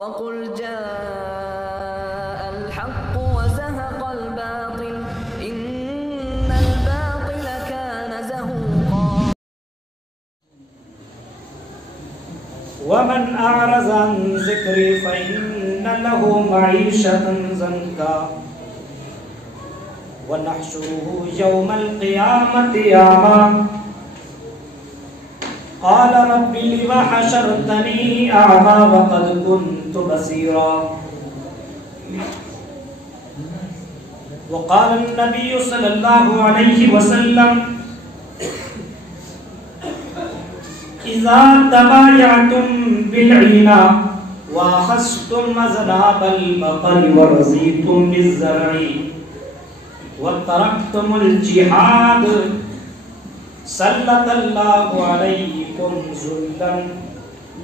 وقل جاء الحق وزهق الباطل إن الباطل كان زهوقا ومن أعرض عن ذكري فإن له معيشة ضنكا ونحشره يوم القيامة أعمى قال رب لم حشرتني أعمى وقد كنت بصيرا وقال النبي صلى الله عليه وسلم إذا تبايعتم بالعينة وأخذتم أذناب البقر ورضيتم بالزرع وتركتم الجهاد سلط الله عليكم ذلا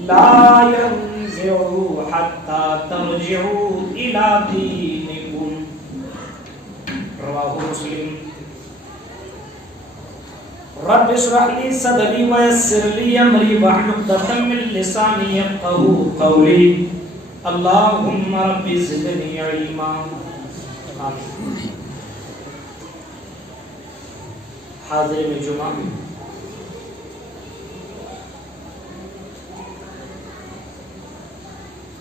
لا ينزعه حتى ترجعوا إلى دينكم رواه مسلم رب اشرح لي صدري ويسر لي امري واحلل عقدة من لساني يفقهوا قولي اللهم رب زدني علما آمين. حاضرین جمعہ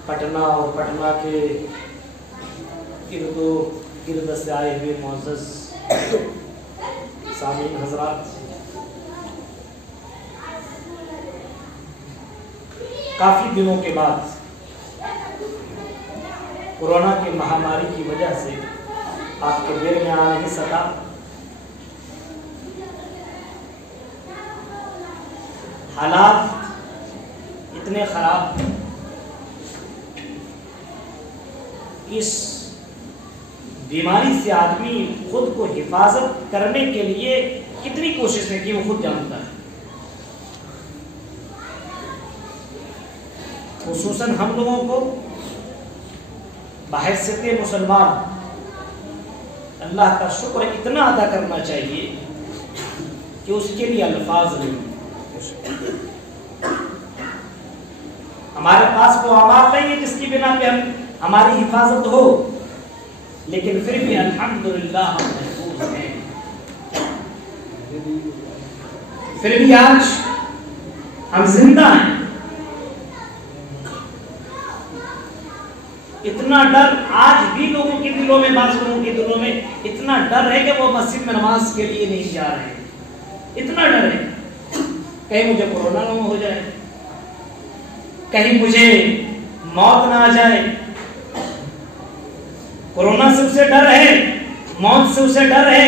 پٹنہ اور پٹنہ کے ارد و گرد سے آئے ہوئے معزز سامعین حضرات، کافی دنوں کے بعد کورونا کی مہاماری کی وجہ سے آپ کے دیر میں آ نہیں سکا. حالات اتنے خراب، اس بیماری سے آدمی خود کو حفاظت کرنے کے لیے کتنی کوششیں کی وہ خود جانتا ہے. خصوصاً ہم لوگوں کو بحیثیت مسلمان اللہ کا شکر اتنا ادا کرنا چاہیے کہ اس کے لیے الفاظ نہیں. ہمارے پاس وہ اعمال نہیں ہے جس کی بنا پہ ہماری حفاظت ہو، لیکن پھر بھی الحمدللہ ہم محفوظ ہیں. پھر بھی آج ہم زندہ ہیں. اتنا ڈر آج بھی لوگوں کے دلوں میں، بعض لوگوں کے دلوں میں اتنا ڈر ہے کہ وہ مسجد میں نماز کے لیے نہیں جا رہے ہیں. اتنا ڈر ہے کہیں مجھے کورونا نہ ہو جائے، کہیں مجھے موت نہ آ جائے. کورونا سے اسے ڈر ہے، موت سے اسے ڈر ہے،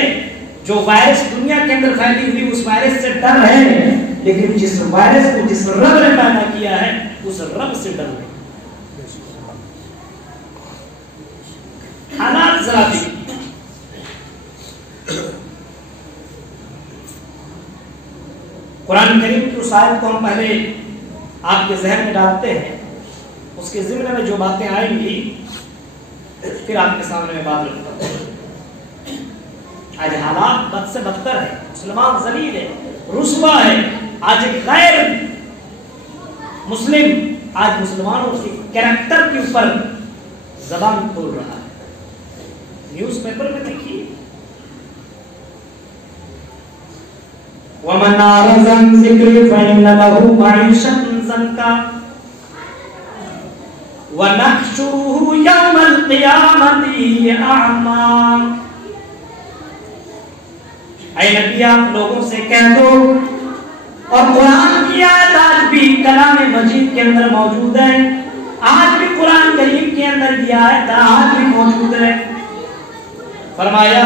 جو وائرس دنیا کے اندر پھیلی ہوئی اس وائرس سے ڈر ہے، لیکن جس وائرس کو جس رب نے پیدا کیا ہے اس رب سے ڈر ہے. حالات ذرا بھی قرآن کریم کی اس آیت کو ہم پہلے آپ کے ذہن میں ڈالتے ہیں، اس کے ضمن میں جو باتیں آئیں گی پھر آپ کے سامنے میں بات رکھتا ہوں. آج حالات بد سے بدتر ہے، مسلمان ذلیل ہے، رسوا ہے. آج ایک غیر مسلم آج مسلمانوں کے کریکٹر کے اوپر زبان کھول رہا ہے. نیوز پیپر میں دیکھیے وَمَنْ أَعْرَضَ عَنْ ذِكْرِي فَإِنَّ لَهُ مَعِيشَةً ضَنْكًا وَنَحْشُرُهُ يَوْمَ الْقِيَامَةِ أَعْمَى. اے نبی آپ لوگوں سے کہہ دو، اور قرآن کی آیت آج بھی کلام مجید کے اندر موجود ہے، آج بھی قرآن کریم کے اندر یہ آیت آج بھی موجود ہے. فرمایا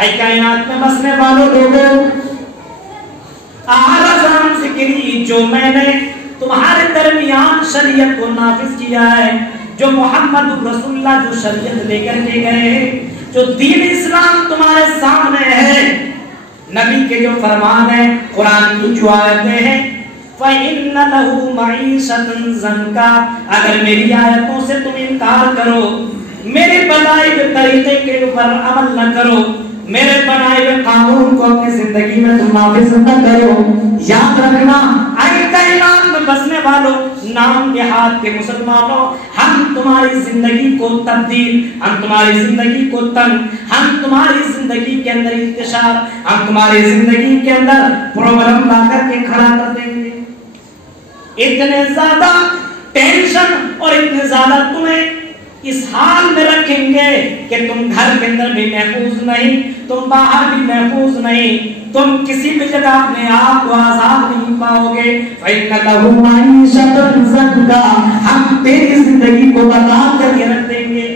اے کائنات میں بسنے والوں لوگوں، اعرض عن ذکری، جو میں نے تمہارے درمیان شریعت کو نافذ کیا ہے، جو محمد رسول اللہ جو شریعت لے کر کے گئے، جو دین اسلام تمہارے سامنے ہے، نبی کے جو فرمان ہے، قرآن کی جو آیتیں ہیں، فَإِنَّ لَهُ مَعِيشَةً ضَنْكًا، اگر میری آیتوں سے تم انکار کرو، میرے بتائے ہوئے طریقے کے اوپر عمل نہ کرو، میرے بنائے ہوئے قانون کو اپنی زندگی میں تم نافذ نہ کرو، یاد رکھنا اے کائنات میں بسنے والوں، نام کے ہاتھ کے مسلمانوں، ہم تمہاری زندگی کو تبدیل، ہم تمہاری زندگی کو تنگ، ہم تمہاری زندگی کے اندر انتشار، ہم تمہاری زندگی کے اندر پروگرام لا کر کے کھڑا کر دیں گے. اتنے زیادہ ٹینشن اور اتنے زیادہ تمہیں اس حال میں رکھیں گے کہ تم گھر کے اندر بھی محفوظ نہیں، تم باہر بھی محفوظ نہیں، تم کسی بھی جگہ اپنے آپ کو آزاد نہیں پاؤ گے. فَإِنَّ لَهُ مَعِيشَةً ضَنكًا، ہم تیری زندگی کو برباد کر کے رکھ دیں گے.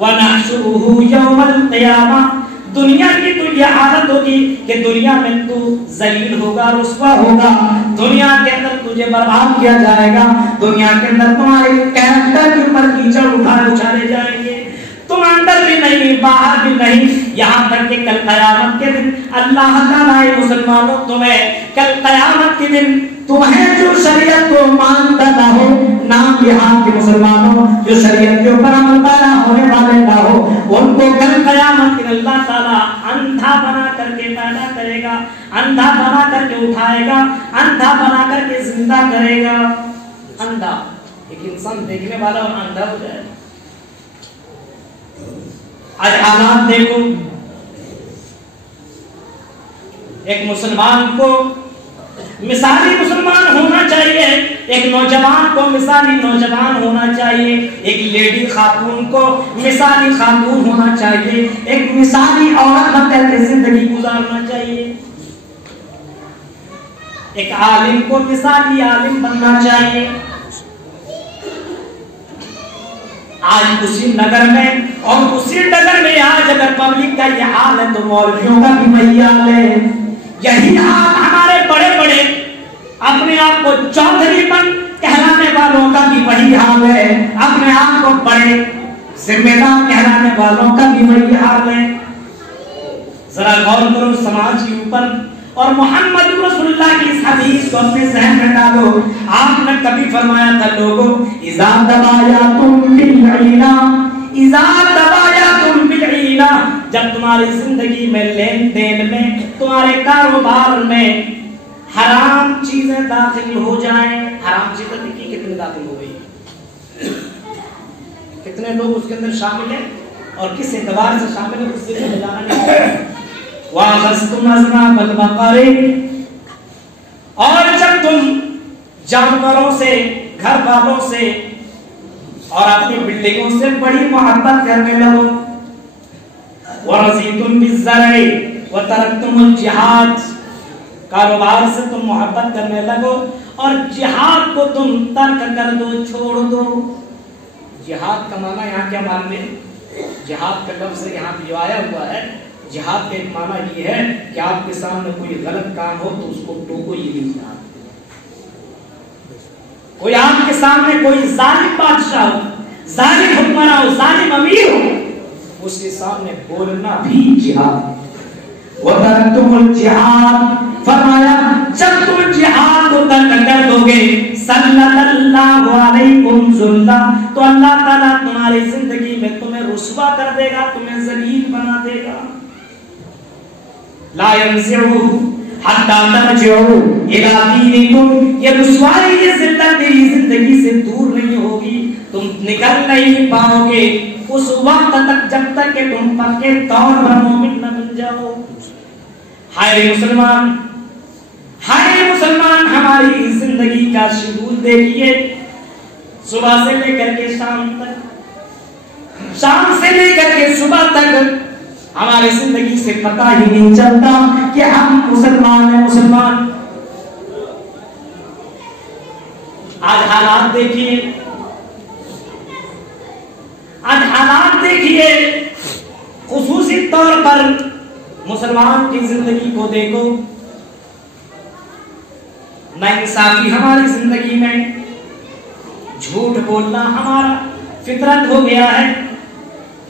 وَنَحْشُرُهُ يَوْمَ الْقِيَامَةِ، دنیا کی تو یہ حالت ہوگی کہ دنیا میں تو ذلیل ہوگا، رسوا ہوگا، دنیا کے اندر تجھے برباد کیا جائے گا، دنیا کے اندر تمہارے کیریکٹر کے اوپر کیچڑ اچھالے جائیں گے، تم اندر بھی نہیں باہر بھی نہیں، یہاں تک کہ کل قیامت کے دن اللہ تعالیٰ مسلمانوں تمہیں کل قیامت کے دن تمہیں جو شریعت کو مانتا نہ ہو، نام یہاں کے مسلمانوں جو شریعت کے اوپر عمل پیرا ہونے والے نہ ہو، ان کو کل قیامت کے اللہ تعالیٰ اندھا بنا کر کے پیدا کرے گا، اندھا بنا کر کے اٹھائے گا، اندھا بنا کر کے زندہ کرے گا. اندھا ایک انسان دیکھنے والا اور اندھا ہو جائے. آج حالات دیکھو، ایک مسلمان کو مثالی مسلمان ہونا چاہیے، ایک نوجوان کو مثالی نوجوان ہونا چاہیے، ایک لیڈی خاتون کو مثالی خاتون ہونا چاہیے، ایک مثالی عورت بن کر کے زندگی گزارنا چاہیے، ایک عالم کو مثالی عالم بننا چاہیے. آج اسی نگر میں اور اسی ڈگر میں آج اگر پبلک کا یہ حال ہے تو مولویوں کا بھی وہی حال ہے. یہی حال ہمارے بڑے بڑے اپنے آپ کو چودھری بن کہلانے والوں کا بھی وہی حال ہے، اپنے آپ کو بڑے ذمہ دار کہلانے والوں کا بھی وہی حال ہے. ذرا غور کرو سماج کے اوپر اور محمد رسول اللہ کی اس حدیث کو اپنے ذہن میں ڈالو. آپ نے کبھی فرمایا تھا لوگوں اذا تبایعتم بالعینا، اذا تبایعتم بالعینا، جب تمہاری زندگی میں لین دین میں تمہارے کاروبار میں حرام چیزیں داخل ہو جائیں. حرام چیزیں دیکھیے کتنے داخل ہو گئی، کتنے لوگ اس کے اندر شامل ہیں اور کس اعتبار سے شامل ہیں اس سے جانا نہیں ہے. وَأَخَذْتُمْ أَذْنَابَ الْبَقَرِ، اور جب تم جانوروں سے، گھر والوں سے اور اپنی بلڈنگوں سے بڑی محبت کرنے لگو. وَرَضِيتُمْ بِالزَّرْعِ وَتَرَكْتُمُ الْجِهَادَ، کاروبار سے تم محبت کرنے لگو اور جہاد کو تم ترک کر دو، چھوڑ دو. جہاد کا معنی یہاں کیا ماننے؟ جہاد کا لفظ یہاں بھی آیا ہوا ہے. جہاد کا ایک معنی یہ ہے کہ آپ کے سامنے کوئی غلط کام ہو تو اس کو ٹوکو، یہ نہیں جہاد. کوئی آپ کے سامنے کوئی ظالم بادشاہ ہو، ظالم حکمراں ہو، ظالم امیر ہو، اس کے سامنے بولنا بھی جہاد. وَتَرَكْتُمُ الْجِهَادَ، فرمایا جب تم جہاد کو ترک کر دو گے سَلَّطَ اللَّهُ عَلَيْكُمْ ذُلًّا، تو اللہ تعالیٰ تمہاری زندگی میں تمہیں رسوا کر دے گا، تمہیں ذلیل بنا دے گا. لا ينزعه حتى ترجعوا الى دينكم، یہ رسوائی یہ ذلت تیری زندگی سے دور نہیں ہوگی، تم نکل نہیں پاؤ گے اس وقت تک جب تک کہ تم پکے طور پر مومن نہ بن جاؤ. ہائے مسلمان، ہائے مسلمان، ہماری زندگی کا شیڈول دیکھیے، صبح سے لے کر کے شام تک، شام سے لے کر کے صبح تک ہماری زندگی سے پتہ ہی نہیں چلتا کہ ہم مسلمان ہیں. مسلمان آج حالات دیکھیے، آج حالات دیکھیے، خصوصی طور پر مسلمان کی زندگی کو دیکھو. ناانصافی ہماری زندگی میں، جھوٹ بولنا ہمارا فطرت ہو گیا ہے،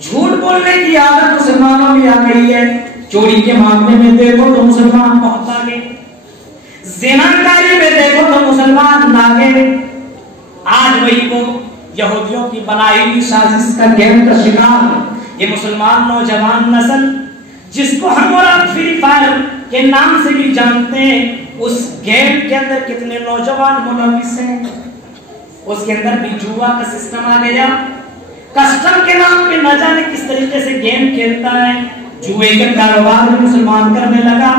جھوٹ بولنے کی عادت مسلمانوں میں آ گئی ہے. چوری کے معاملے میں دیکھو تو مسلمان بہت آگے، زناکاری میں دیکھو تو مسلمان آگے. آج وہی وہ یہودیوں کی بنائی ہوئی سازش کا گیم کا شکار یہ مسلمان نوجوان نسل، جس کو ہم اور آپ فری فائر کے نام سے بھی جانتے ہیں، اس گیم کے اندر کتنے نوجوان ملوث ہیں. اس کے اندر بھی جوا کا سسٹم آ گیا. کسٹم کے نام پہ نہ جانے کس طریقے سے گیم کھیلتا ہے. جوئے کا کاروبار بھی مسلمان کرنے لگا.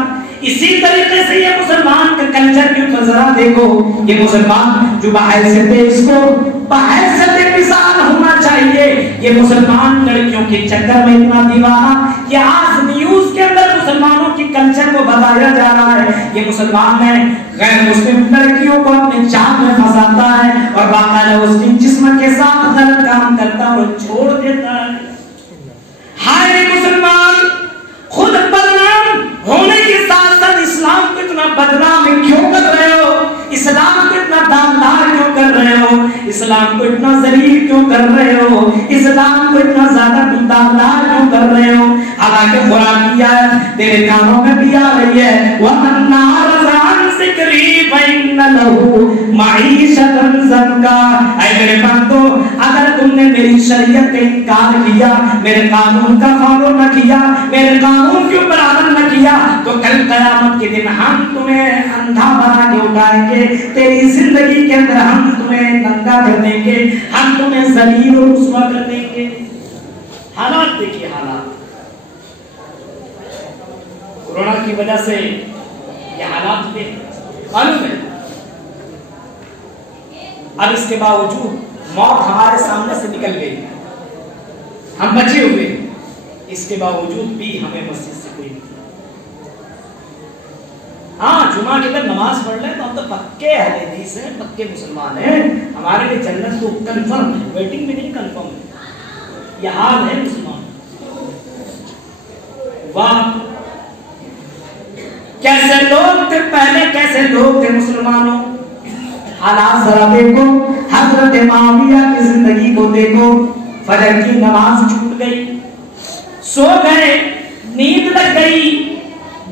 اسی طریقے سے یہ مسلمان کا کلچر کے اوپر ذرا دیکھو. یہ مسلمان جو بحیثیت اس کو بحیثیت مثال ہونا چاہیے. یہ مسلمان لڑکیوں کے چکر میں اتنا دیوانہ کہ آج نیوز کے اندر مسلمانوں کی کلچر کو بتایا جا رہا ہے. یہ مسلمان ہے غیر مسلم لڑکیوں کو اپنے جال میں پھنساتا ہے اور باقاعدہ اس کے جسم کے ساتھ غلط کام کرتا ہے اور چھوڑ دیتا ہے. ہائے مسلمان خود بدنام ہونے کے ساتھ ساتھ اسلام کو اتنا بدنام کیوں کر رہے ہو؟ اسلام کو اتنا دامدار کیوں کر رہے ہو؟ اسلام کو اتنا ذلیل کیوں کر رہے ہو؟ اسلام کو اتنا زیادہ دامدار کیوں کر رہے ہو؟ حالانکہ قرآن کی آیت تیرے کانوں میں بھی آ رہی ہے وَمَنْ أَعْرَضَ عَنْ ذِكْرِي فَإِنَّ لَهُ مَعِيشَةً ضَنْكًا. اے میرے بندو اگر تم نے میری شریعت کا انکار کیا, میرے قانون کا فالو نہ کیا, میرے قانون کے اوپر عمل نہ کیا, تو کل قیامت کے دن ہم تمہیں اندھا بنا کے اٹھائیں گے. تیری زندگی کے اندر ہم تمہیں ننگا کر دیں گے, ہم تمہیں ذلیل و رسوا کر دیں گے. حالات دیکھیے, حالات کورونا کی وجہ سے یہ حالات میں معلوم ہے. اب اس کے باوجود موت ہمارے سامنے سے نکل گئی, ہم بچے ہوئے, اس کے باوجود بھی ہمیں مسجد سے کوئی نہیں. ہاں جمعہ کے دن نماز پڑھ لیں تو ہم تو پکے اہل حدیث ہیں, پکے مسلمان ہیں, ہمارے لیے جنت تو کنفرم ہے, ویٹنگ بھی نہیں کنفرم ہے. یہ حال ہے مسلمان. واہ کیسے لوگ تھے پہلے, کیسے لوگ تھے مسلمانوں. حالات ذرا دیکھو, حضرت معاویہ کی زندگی کو دیکھو. فجر کی نماز چھوٹ گئی, سو گئے, نیند لگ گئی,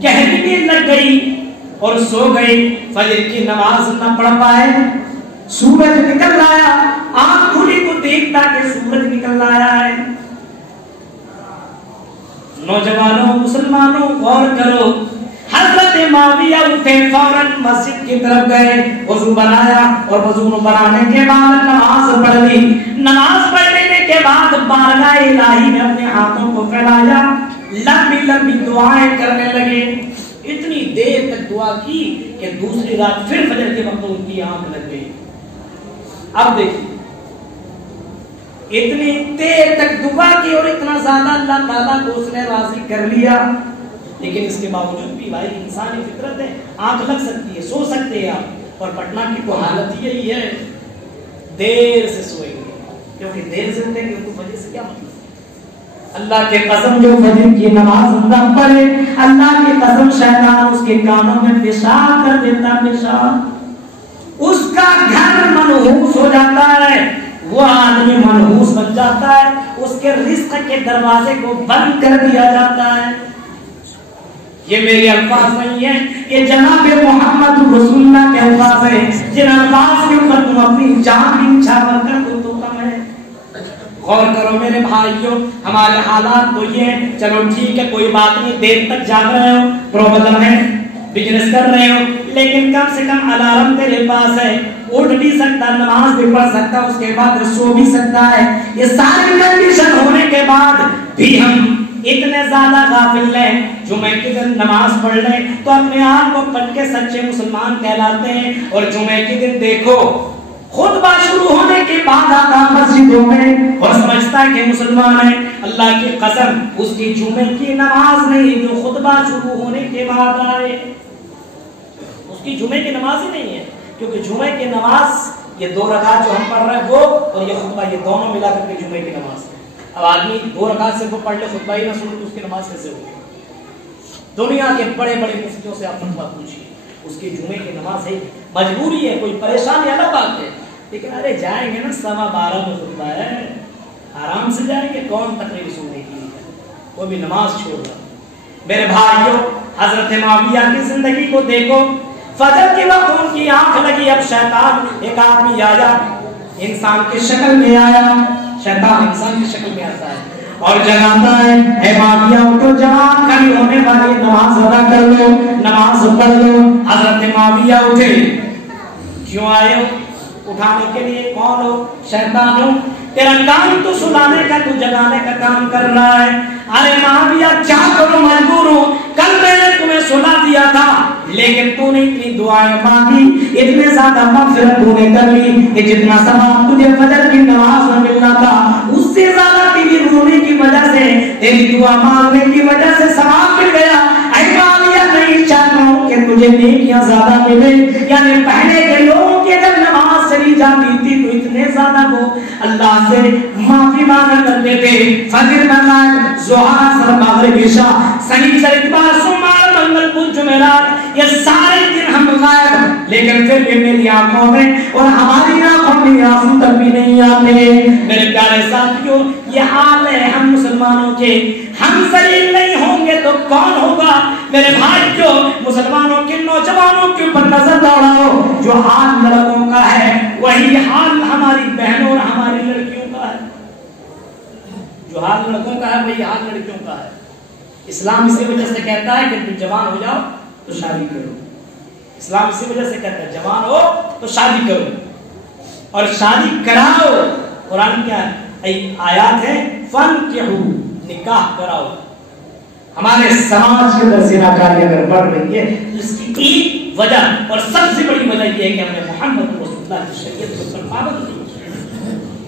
گہری نیند لگ گئی اور سو گئے. فجر کی نماز نہ پڑھ پائے, سورج نکل آیا, آنکھ کھلی تو دیکھتا کہ سورج نکل آیا ہے. نوجوانوں مسلمانوں غور کرو, حضرت معاویہ اٹھے فوراً مسجد کی طرف گئے, وضو بنایا اور وضو بنانے کے بعد نماز پڑھ لی. نماز پڑھ لینے کے بعد بارگاہ الہی میں اپنے ہاتھوں کو پھیلایا, لمبی لمبی دعائیں کرنے لگے. اتنی دیر تک دعا کی کہ دوسری رات پھر فجر کے وقت ان کی آنکھ لگ گئی. اب دیکھیے اتنی دیر تک دعا کی اور اتنا زیادہ اللہ تعالیٰ کو اس نے راضی کر لیا, لیکن اس کے باوجود بھی بھائی انسانی فطرت ہے, آنکھ لگ سکتی ہے, سو سکتے ہیں آپ. اور پٹنہ کی تو حالت یہی ہے, دیر سے سوئیں گے کیونکہ دیر سے اٹھیں گے تو فجر سے کیا مطلب. اللہ کے قسم جو فجر کی نماز نہ پڑھے, اللہ کی قسم شیطان اس کے کانوں میں پیشاب کر دیتا, پیشاب. اس کا گھر منحوس ہو جاتا ہے, وہ آدمی منحوس بن جاتا ہے, اس کے رزق کے دروازے کو بند کر دیا جاتا ہے. یہ میرے الفاظ نہیں ہیں, یہ جناب محمد رسول اللہ کے الفاظ ہیں, جن الفاظ کے اوپر تم اپنی جان بھی نچھاور کر دو تو کم ہے. غور کرو میرے بھائیوں, ہمارے حالات تو یہ ہیں. چلو ٹھیک ہے کوئی بات نہیں, دیر تک جاگ رہے ہو, پرابلم ہے, بزنس کر رہے ہو, لیکن کم سے کم الارم تیرے پاس ہے, اٹھ بھی سکتا, نماز بھی پڑھ سکتا, اس کے بعد سو بھی سکتا ہے. یہ ساری کنڈیشن ہونے کے بعد بھی ہم اتنے زیادہ غافل ہیں. جمعے کے دن نماز پڑھ لیں تو اپنے آپ کو پڑھ کے سچے مسلمان کہلاتے ہیں, اور جمعے کے دن دیکھو خطبہ شروع ہونے کے بعد آتا مسجدوں میں اور سمجھتا ہے کہ مسلمان ہے. اللہ کی قسم اس کی جمعے کی نماز نہیں جو خطبہ شروع ہونے کے بعد آئے, اس کی جمعے کی نماز ہی نہیں ہے. کیونکہ جمعے کی نماز یہ 2 رکعت جو ہم پڑھ رہے ہیں وہ اور یہ خطبہ, یہ دونوں ملا کر کے جمعے کی نماز. اب آدمی 2 رکعت سے وہ پڑھ لے, خطبہ ہی نہ سنے تو اس کی نماز کیسے ہوگی. دنیا کے بڑے بڑے مفتیوں سے آپ فتویٰ پوچھیے, اس کی جمعے کی نماز ہے, مجبوری ہے, کوئی پریشانی الگ بات ہے, لیکن ارے جائیں گے نا 12:15 میں خطبہ ہے, آرام سے جائیں گے, کون تقریر سننے کے لیے, وہ بھی نماز چھوڑ رہا. میرے بھائیوں حضرت معاویہ کی زندگی کو دیکھو, فجر کے وقت ان کی آنکھ لگی. اب شیطان, ایک آدمی آیا, انسان کی شکل میں آیا, شیطان انسان کی شکل میں آتا ہے, اور جگاتا ہے اے معاویہ اٹھو جوان کھڑی ہونے والی نماز ادا کر لو نماز پڑھ لو. حضرت معاویہ اٹھے. کیوں آئے ہو؟ اٹھانے کے لیے. کون ہو؟ شیطان ہو. تیرا کام تو سلانے کا تو جگانے کا کام کر رہا ہے. ارے معاویہ کیا کرو مجبور ہوں. کل میں نے تمہیں سلا دیا تھا لیکن تو نے اتنی دعائیں مانگی اتنے زیادہ مغفرت تو نے کر لی کہ جتنا ثواب تجھے فجر کی نماز میں ملنا تھا اس سے زیادہ تیری رونے کی وجہ سے تیری دعا مانگنے کی وجہ سے ثواب مل گیا. اے معاویہ نہیں چاہتا ہوں کہ تجھے نیکیاں زیادہ ملے. یعنی پہلے کے لوگوں کی جب نماز چلی جاتی تھی تو اتنے زیادہ وہ اللہ سے معافی مانگا کرتے تھے. فجر نماز ظہر اثر مغرب عشاء صحیح سے اتوار سوموار منگل بدھ جمعرات یہ سارے دن ہم غائب لیکن پھر بھی میری آنکھوں میں اور ہماری آنکھوں میں آنسو تک بھی نہیں آتے. میرے پیارے ساتھیوں یہ حال ہے ہم مسلمانوں کے. ہم ذلیل نہیں ہوں گے تو کون ہوگا؟ میرے بھائی جو مسلمانوں کے نوجوانوں کے اوپر نظر دوڑاؤ جو حال لڑکوں کا ہے وہی حال ہماری بہنوں اور ہماری لڑکیوں کا ہے. جو حال لڑکوں کا ہے وہی حال لڑکیوں کا ہے. اسلام اسی وجہ سے کہتا ہے کہ تم جوان ہو جاؤ تو شادی کرو. اسلام اسی وجہ سے کہتا ہے جوان ہو تو شادی کرو اور شادی کراؤ. قرآن کیا ہے؟ آیات ہے فنکحوا نکاح کراؤ. ہمارے سماج کے اندر زناکاری اگر بڑھ رہی ہے اس کی ایک وجہ اور سب سے بڑی وجہ یہ ہے کہ ہم نے محمد رسول اللہ کی شریعت کو پر پابند کی.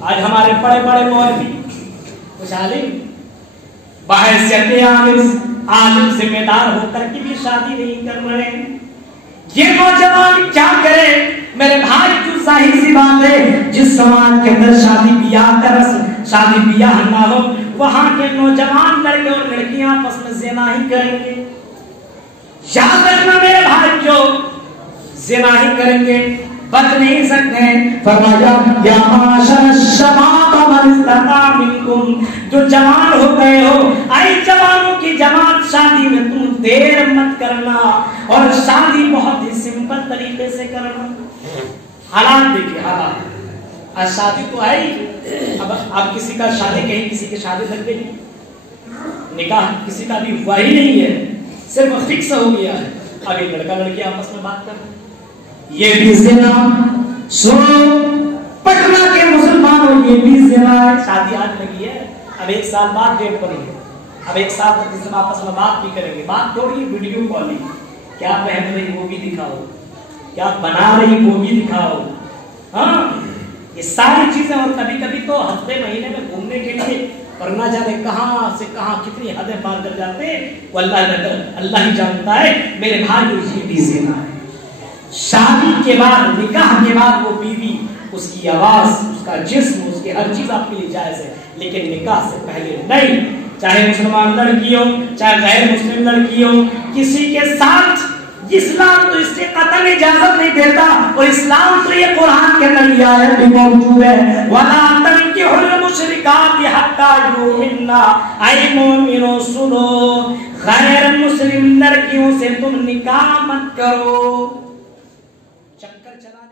آج ہمارے بڑے بڑے مولوی کچھ عالم بحیثیت عالم ذمہ دار ہو کر کے بھی شادی نہیں کر رہے ہیں. یہ نوجوان کیا کرے؟ میرے بھائی جو ظاہر سی بات ہے جس سماج کے اندر شادی بیاہ کا رسم شادی بیاہ نہ ہو وہاں کے نوجوان لڑکے اور لڑکیاں آپس میں زنا ہی کریں گے. یاد رکھنا میرے بھائی جو زنا ہی کریں گے بچ نہیں سکتے. فرمایا یا معاشر الشباب من استطاع منکم جو جوان ہو گئے ہو اے جوانوں کی جماعت شادی میں تم دیر مت کرنا اور شادی بہت ہی سمپل طریقے سے کرنا. حالات دیکھیے حالات آج شادی تو ہے ہی. اب کسی کا شادی کہیں کسی کی شادی لگ گئی نکاح کسی کا بھی ہوا ہی نہیں ہے صرف فکس ہو گیا ہے. ابھی لڑکا لڑکی آپس میں بات کر یہ بھی زنا. سنو پٹنہ کے مسلمانوں یہ بھی زنا ہے. شادی آج لگی ہے اب ایک سال بعد ڈیٹ بنی ہے اب ایک سال تک اس آپس میں بات بھی کریں گے. بات تھوڑی ویڈیو کالنگ کیا پہن رہی وہ بھی دکھاؤ کیا بنا رہی وہ بھی دکھاؤ. ہاں یہ ساری چیزیں. اور کبھی کبھی تو ہفتے مہینے میں گھومنے کے لیے اور نہ جانے کہاں سے کہاں کتنی حدیں پار کر جاتے ہیں وہ اللہ ہی جانتا ہے. میرے بھائی یہ بھی زنا ہے. شادی کے بعد نکاح کے بعد وہ بیوی اس کی آواز اس کا جسم اس کی ہر چیز آپ کے لیے جائز ہے لیکن نکاح سے پہلے نہیں. چاہے مسلمان لڑکی ہو چاہے غیر مسلم لڑکی ہو کسی کے ساتھ اسلام تو اس سے قطعاً اجازت نہیں دیتا. اور اسلام تو یہ قرآن کے اندر یہ آیت بھی موجود ہے وَلَا تَنكِحُوا الْمُشْرِكَاتِ حَتَّى يُؤْمِنَّ. اے مومنو سنو غیر مسلم لڑکیوں سے تم نکاح مت کرو. چکر چلا